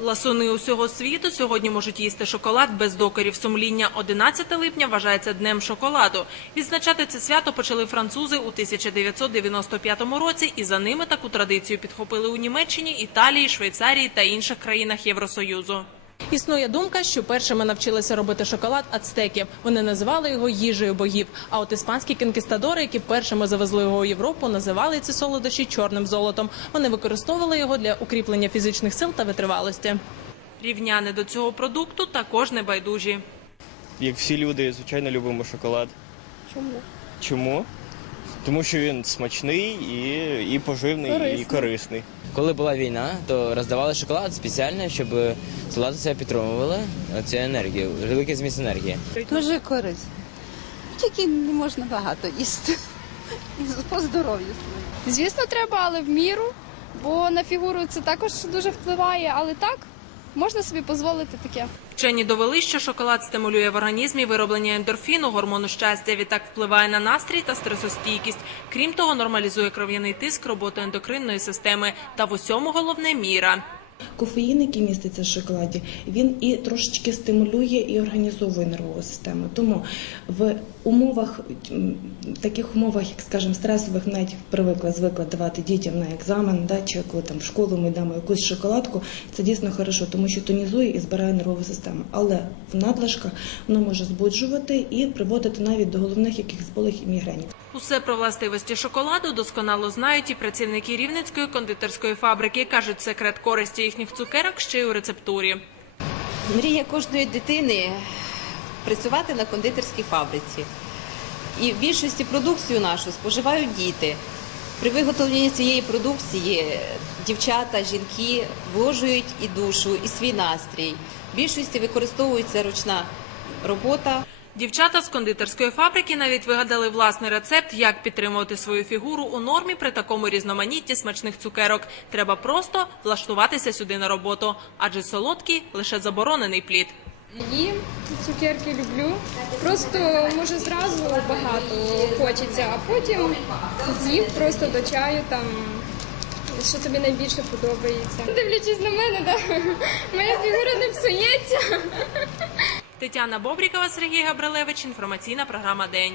Ласуни усього світу сьогодні можуть їсти шоколад без докорів сумління. 11 липня вважається днем шоколаду. Відзначати це свято почали французи у 1995 році, і за ними таку традицію підхопили у Німеччині, Італії, Швейцарії та інших країнах Євросоюзу. Існує думка, що першими навчилися робити шоколад ацтеки. Вони називали його їжею богів. А от іспанські конкістадори, які першими завезли його у Європу, називали ці солодощі чорним золотом. Вони використовували його для укріплення фізичних сил та витривалості. Рівняни до цього продукту також не байдужі. як всі люди, звичайно, любимо шоколад. Чому? Чому? Тому що він смачний і, і поживний, і корисний. Коли була війна, то роздавали шоколад спеціально, щоб солдати себе підтримували цю енергію, великий зміст енергії. Дуже корисно. Тільки не можна багато їсти. По здоров'ю. Звісно, треба, але в міру, бо на фігуру це також дуже впливає, але так можна собі дозволити таке. Вчені довели, що шоколад стимулює в організмі вироблення ендорфіну, гормону щастя. Відтак впливає на настрій та стресостійкість. Крім того, нормалізує кров'яний тиск, роботу ендокринної системи. Та в усьому головне міра. Кофеїн, який міститься в шоколаді, він і трошечки стимулює і організовує нервову систему. Тому в умовах, таких умовах, як скажімо, стресових, навіть привикла звикла давати дітям на екзамен, да, чи коли там в школу ми дамо якусь шоколадку, це дійсно хорошо, тому що тонізує і збирає нервову систему. Але в надлишках воно може збуджувати і приводити навіть до головних якихось болей і мігренів. Усе про властивості шоколаду досконало знають і працівники Рівненської кондитерської фабрики. Кажуть, секрет користі їхніх цукерок ще й у рецептурі. Мрія кожної дитини працювати на кондитерській фабриці. І в більшості продукцію нашу споживають діти. При виготовленні цієї продукції дівчата, жінки вложують і душу, і свій настрій. В більшості використовується ручна робота. Дівчата з кондитерської фабрики навіть вигадали власний рецепт, як підтримувати свою фігуру у нормі при такому різноманітті смачних цукерок. Треба просто влаштуватися сюди на роботу, адже солодкі лише заборонений плід. Їм цукерки люблю. Просто може зразу багато хочеться, а потім з'їв просто до чаю там. Що тобі найбільше подобається? Дивлячись на мене, да, моя фігура не псується. Тетяна Бобрікова, Сергій Габрилевич. Інформаційна програма День.